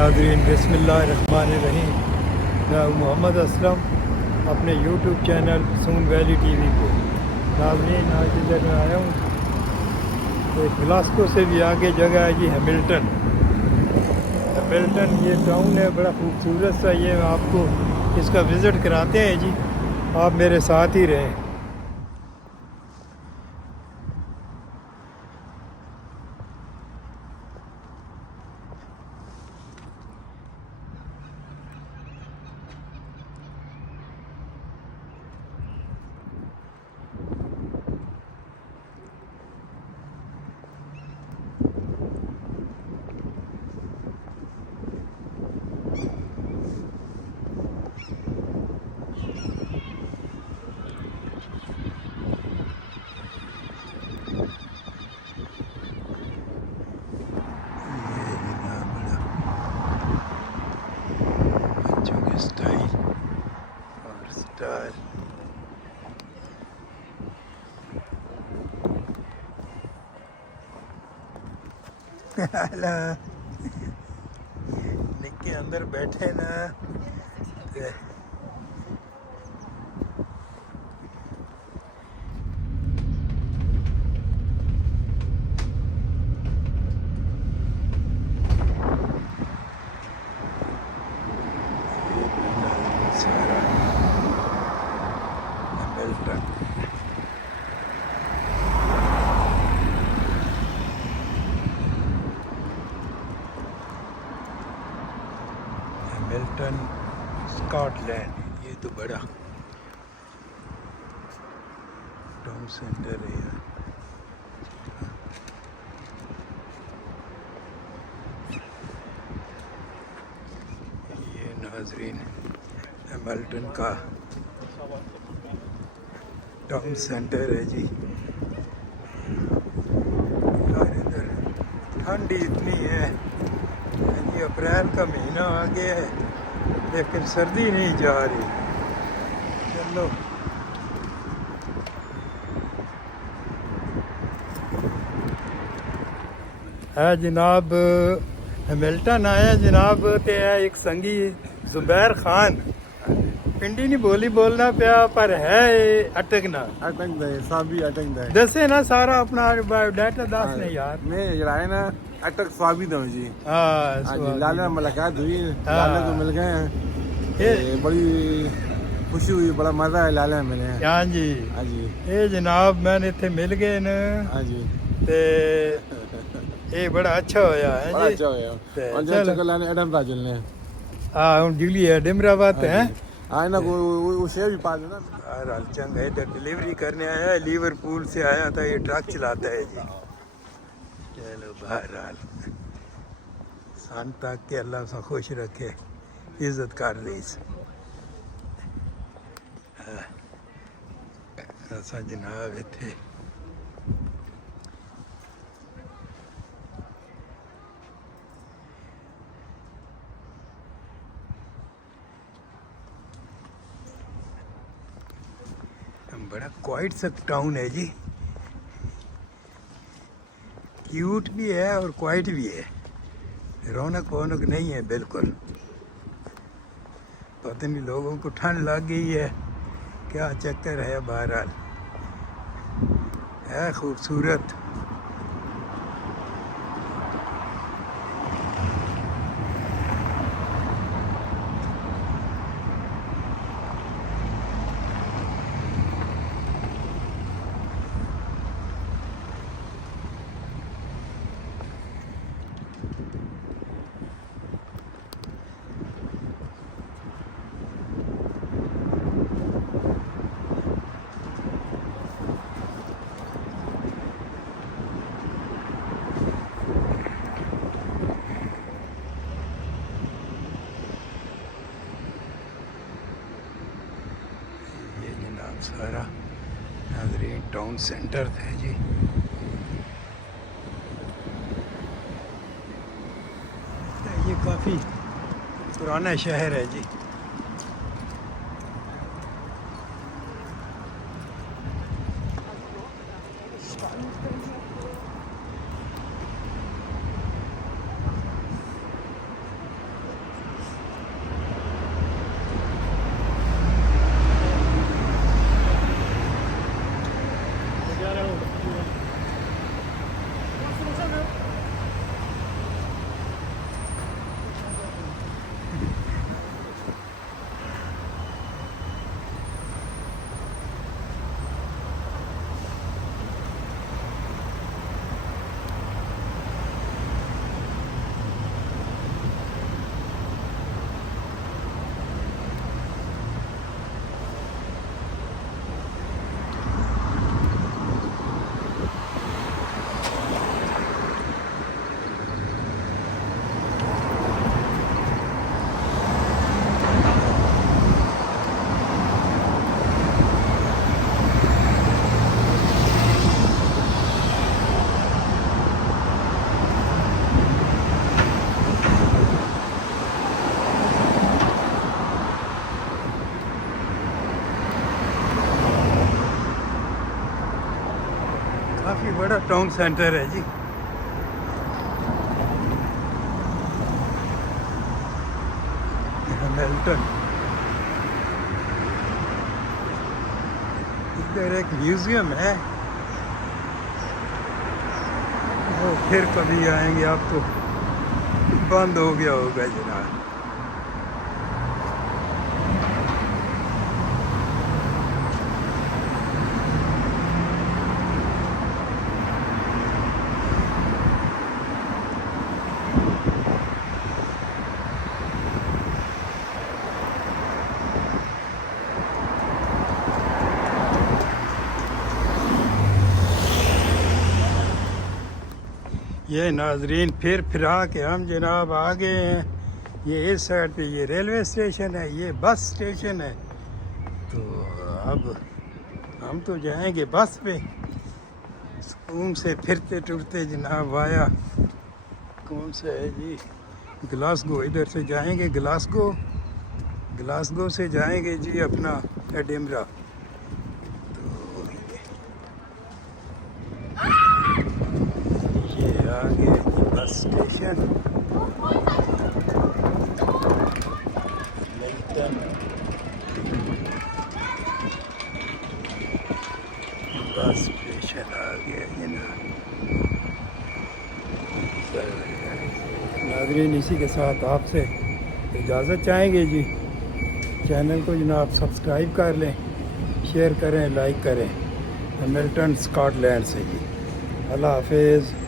नाज़रीन बिस्मिल्लाहिर्रहमानिर्रहीम। मैं मोहम्मद असलम अपने यूट्यूब चैनल सून वैली टीवी पे। नाज़रीन आज इधर मैं आया हूँ, ग्लासगो से भी आगे जगह है जी हैमिल्टन। हैमिल्टन ये टाउन है, बड़ा खूबसूरत सा। ये आपको इसका विज़िट कराते हैं जी, आप मेरे साथ ही रहें। निक्के अंदर बैठे ना हैमिल्टन स्कॉटलैंड। ये तो बड़ा टाउन सेंटर है यार। ये नाजरीन हैमिल्टन का टाउन सेंटर है जी। यार इधर ठंड इतनी है, ये अप्रैल का महीना आ गया है लेकिन सर्दी नहीं जा रही। चलो है जनाब, हैमिल्टन आया जनाब। ते है एक संगी जुबैर खान, पिंडी नहीं बोली बोलना पिया पर है अटकना साबी अटकदा है। दसे ना सारा अपना बायोडाटा दस ने यार। मैं जराए ना अटक स्वाबी दो जी। हाँ जी लाला मुलाकात हुई, लाला को मिल गए हैं, बड़ी खुशी हुई, बड़ा मजा है लाला मिले हैं। हाँ जी हाँ जी। ये जनाब मैंने इतने मिल गए न। हाँ जी। ते ये बड़ा अच्छा होया है बड़ा जी। अच्छा होया। ते और जो चक्कर लाने एडम राजल ने हाँ हम जुली है डिमराबाद है। हाँ ना वो शेर भी पा दो ना। बहरहाल चंगा इधर डिलीवरी करने आया है, लीवरपूल से आया था। ये ट्रक चलाता है जी। चलो बहरहाल सन तक के अल्लाह सा खुश रखे, इज्जत कर रही असा जनाब इत्थे बड़ा क्वाइट सा टाउन है जी। क्यूट भी है और क्वाइट भी है, रौनक वौनक नहीं है बिल्कुल। पता नहीं लोगों को ठंड लग गई है क्या चक्कर है। बहरहाल है खूबसूरत। सारा नाजरीन टाउन सेंटर है जी। ये काफ़ी पुराना शहर है जी। बड़ा टाउन सेंटर है जी। हैमिल्टन। इधर एक म्यूजियम है, वो फिर कभी आएंगे। आप तो बंद हो गया होगा जनाब। ये नाजरीन फिर फिरा के हम जनाब आ गए हैं। ये इस साइड पे ये रेलवे स्टेशन है, ये बस स्टेशन है। तो अब हम तो जाएंगे बस पे। स्कूल से फिरते टुरते जनाब आया कौन सा है जी, ग्लासगो। इधर से जाएंगे ग्लासगो, ग्लासगो से जाएंगे जी अपना एडिनबरा। आगे bus station Hamilton. Bus station आ गया ये ना। नाज़रीन इसी के साथ आपसे इजाज़त चाहेंगे जी। चैनल को जनाब सब्सक्राइब कर लें, शेयर करें, लाइक करें। हैमिल्टन स्कॉटलैंड से जी। अल्लाह हाफिज़।